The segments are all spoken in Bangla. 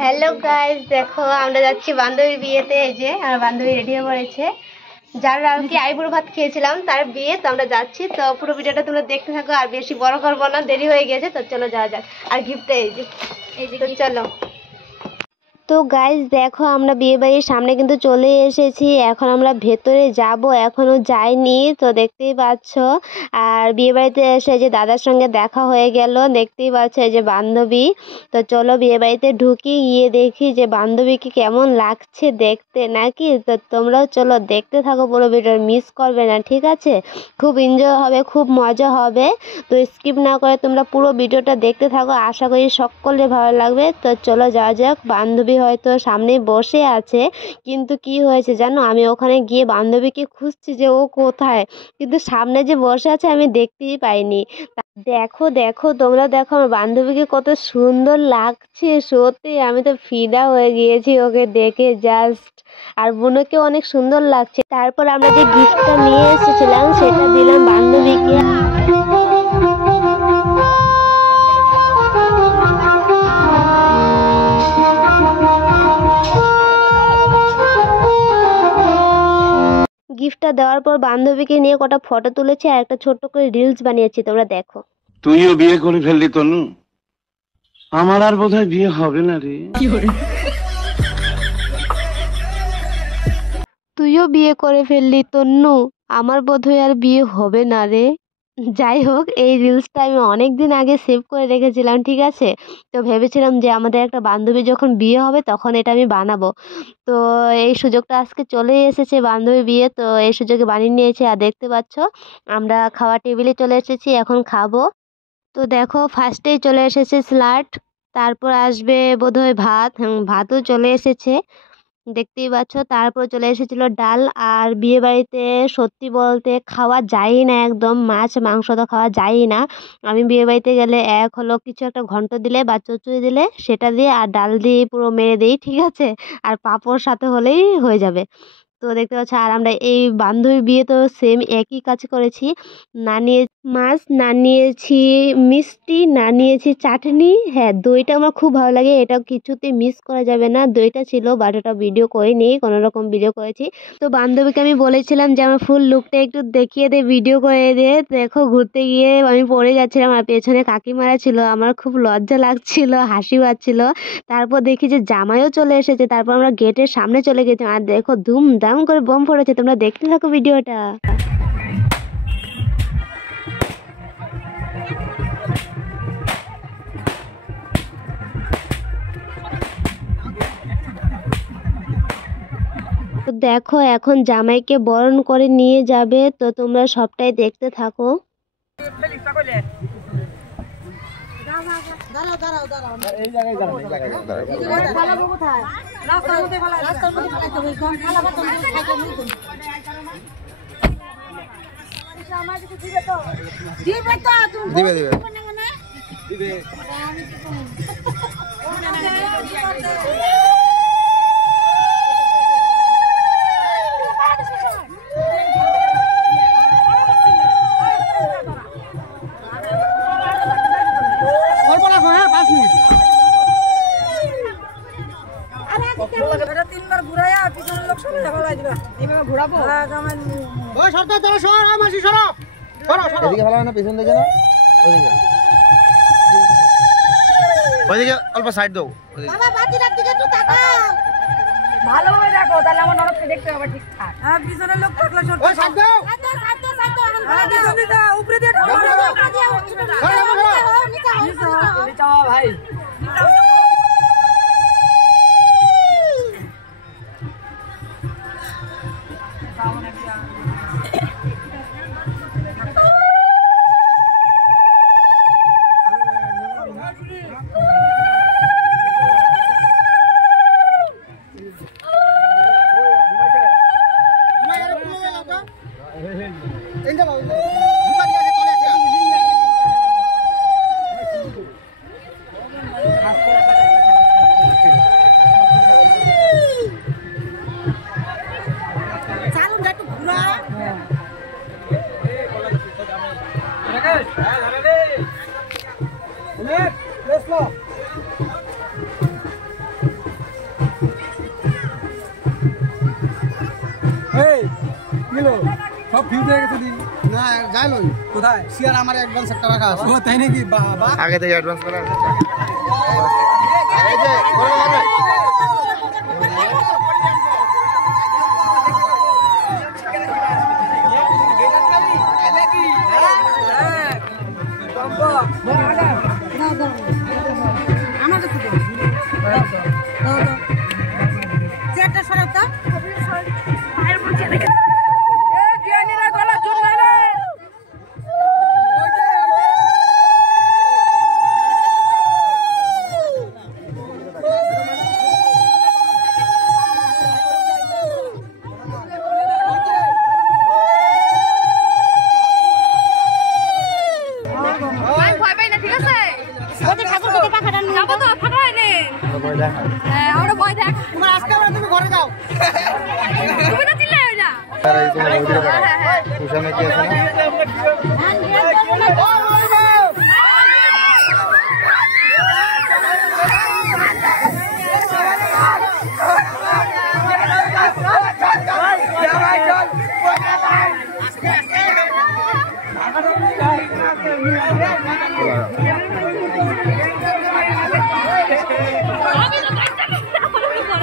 হ্যালো গাইস, দেখো আমরা যাচ্ছি বান্ধবীর বিয়েতে। এই যে আমার বান্ধবী রেডি হয়ে পড়েছে। যার আর কি আইবুড়ো ভাত খেয়েছিলাম তার বিয়ে, তো আমরা যাচ্ছি। তো পুরো ভিডিওটা তোমরা দেখতে থাকো, আর বেশি বড় করবো না, দেরি হয়ে গেছে। তো চলো যাওয়া যাক। আর গিফটটা এই যে তো চলো। তো গাইস দেখো, আমরা বিয়ে বাড়ির সামনে কিন্তু চলে এসেছি। এখন আমরা ভেতরে যাব, এখনো যাইনি। তো দেখতেই পাচ্ছ, আর বিয়ে বাড়িতে এসে যে দাদার সঙ্গে দেখা হয়ে গেল, দেখতেই পাচ্ছ এই যে বান্ধবী। তো চলো বিয়ে বাড়িতে ঢুকি, গিয়ে দেখি যে বান্ধবীকে কেমন লাগছে দেখতে নাকি। তো তোমরাও চলো দেখতে থাকো, পুরো ভিডিও মিস করবে না, ঠিক আছে? খুব এনজয় হবে, খুব মজা হবে। তো স্কিপ না করে তোমরা পুরো ভিডিওটা দেখতে থাকো, আশা করি সকলের ভালো লাগবে। তো চলো যাওয়া যাক। বান্ধবী হয়তো সামনে বসে আছে, কিন্তু কি হয়েছে জানো, আমি ওখানে গিয়ে বান্ধবীকে খুঁজছি যে ও কোথায়, কিন্তু সামনে যে বসে আছে আমি দেখতেই পাইনি। দেখো দেখো, তোমরা দেখো আমার বান্ধবীকে কত সুন্দর লাগছে, সত্যি আমি তো ফিদা হয়ে গিয়েছি ওকে দেখে জাস্ট। আর বোনকে অনেক সুন্দর লাগছে। তারপর আমরা যে গিফটটা নিয়ে এসেছিলাম সেটা দিলাম বান্ধবীকে। গিফটটা দেওয়ার পর বান্ধবীকে নিয়ে কটা ফটো তুলেছি, আর একটা ছোট্ট করে রিলস বানিয়েছি, তোমরা দেখো। তুইও বিয়ে করে ফেললি তনু, আমার আর বোধহয় বিয়ে হবে না রে। তুইও বিয়ে করে ফেললি তন্নু, আমার বোধহয় আর বিয়ে হবে না রে। যাই হোক, এই রিলসটা আমি অনেক দিন আগে সেভ করে রেখেছিলাম, ঠিক আছে? তো ভেবেছিলাম যে আমাদের একটা বান্ধবী যখন বিয়ে হবে তখন এটা আমি বানাবো। তো এই সুযোগটা আজকে চলেই এসেছে, বান্ধবী বিয়ে, তো এই সুযোগে বানিয়ে নিয়েছি। আর দেখতে পাচ্ছ আমরা খাওয়ার টেবিলে চলে এসেছি, এখন খাবো। তো দেখো ফার্স্টেই চলে এসেছে স্যালাড, তারপর আসবে বোধহয় ভাত। ভাতও চলে এসেছে, দেখতেই পাচ্ছ। তারপর চলে এসেছিল ডাল। আর বিয়ে বাড়িতে সত্যি বলতে খাওয়া যায় না, একদম মাছ মাংস তো খাওয়া যায় না। আমি বিয়ে বাড়িতে গেলে এক হলো কিছু একটা ঘন্ট দিলে বা চচ্চড়ি দিলে সেটা দিয়ে আর ডাল দিয়ে পুরো মেরে দিই, ঠিক আছে? আর পাঁপড় সাথে হলেই হয়ে যাবে। তো দেখতে পাচ্ছ, আর আমরা এই বান্ধবী বিয়ে তো সেম একই কাজ করেছি। না নিয়ে মাছ, না নিয়েছি মিষ্টি, না নিয়েছি চাটনি। হ্যাঁ, দইটা আমার খুব ভালো লাগে, এটা কিছুতেই মিস করা যাবে না। দইটা ছিল, বাট ওটা ভিডিও করিনি, কোনো রকম ভিডিও করেছি। তো বান্ধবীকে আমি বলেছিলাম যে আমার ফুল লুকটা একটু দেখিয়ে দে, ভিডিও করে দে। দেখো ঘুরতে গিয়ে আমি পড়ে যাচ্ছিলাম, আর পেছনে কাকিমারা ছিল, আমার খুব লজ্জা লাগছিল, হাসি পাচ্ছিল। তারপর দেখি যে জামাইও চলে এসেছে, তারপর আমরা গেটের সামনে চলে গেছি। আর দেখো ধুমধাম করে বোম পড়েছে, তোমরা দেখতে থাকো ভিডিওটা। তো দেখো এখন জামাইকে বরণ করে নিয়ে যাবে, তো তোমরা সবটাই দেখতে থাকো। তিনবার ঘুরাইয়া পিছনের লোক সরে ফেলাই দিবা, এইভাবে ঘুরাবো। ওই সরকার দাঁড়া, সর মাসি, সরো সরো সরো। এদিকে ভালো না, পিছন দিকে না, ওইদিকে ওইদিকে অল্প সাইড দাও। বাবা বাতিটার দিকে একটু তাকাও, ভালোভাবে দেখো, তাহলে আমার নরককে দেখতে হবে ঠিকঠাক। হ্যাঁ, পিছনের লোক থাকলে সর। ওই সাইড দাও, সাইড দাও, সাইড দাও, সাইড দাও। হ্যাঁ, পিছন দিকে উপরে দিয়ে ঠাও, উপরে দিয়ে নিচে হও, নিচে হও ভাই। না যাই লই কোথায় শেয়ার আমার অ্যাডভান্স একটা রাখা আছে ও তাই নাকি বাবা আগে থেকে অ্যাডভান্স করা আছে তুমি ঘরে যাও উষানে কি আছে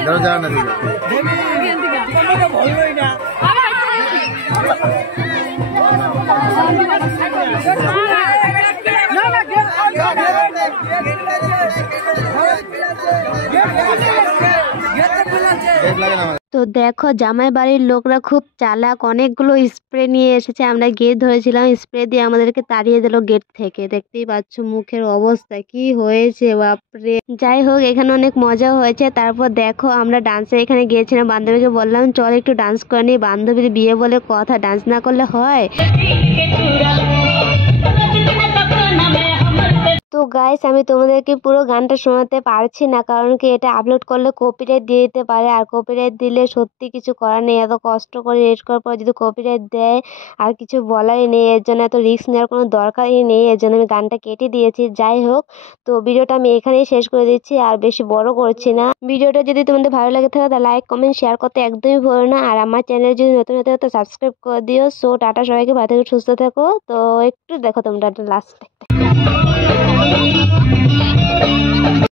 না যাও না দিদি তো দেখো জামাই বাড়ির লোকরা খুব চালাক, অনেকগুলো স্প্রে নিয়ে এসেছে। আমরা গেট ধরেছিলাম, স্প্রে দিয়ে আমাদেরকে তাড়িয়ে দিল গেট থেকে। দেখতেই পাচ্ছ মুখের অবস্থা কি হয়েছে, বাপরে। যাই হোক, এখানে অনেক মজা হয়েছে। তারপর দেখো আমরা ডান্সে এখানে গিয়েছিলাম, বান্ধবীকে বললাম চল একটু ডান্স করে নি। বান্ধবীর বিয়ে বলে কথা, ডান্স না করলে হয়? তো গাইস, আমি তোমাদেরকে পুরো গানটা শোনাতে পারছি না, কারণ কি এটা আপলোড করলে কপিরাইট দিয়ে দিতে পারে। আর কপিরাইট দিলে সত্যি কিছু করার নেই, এত কষ্ট করে এডিট করার পর যদি কপিরাইট দেয় আর কিছু বলারই নেই। এর জন্য এত রিস্ক নেওয়ার কোনো দরকারই নেই, এর জন্য আমি গানটা কেটে দিয়েছি। যাই হোক, তো ভিডিওটা আমি এখানেই শেষ করে দিচ্ছি, আর বেশি বড় করছি না। ভিডিওটা যদি তোমাদের ভালো লাগে থাকে তাহলে লাইক কমেন্ট শেয়ার করতে একদমই ভুলো না। আর আমার চ্যানেল যদি নতুন হতে তো সাবস্ক্রাইব করে দিও। সো টাটা, সবাইকে ভালো থেকো, সুস্থ থেকো। তো একটু দেখো তোমরা লাস্টে।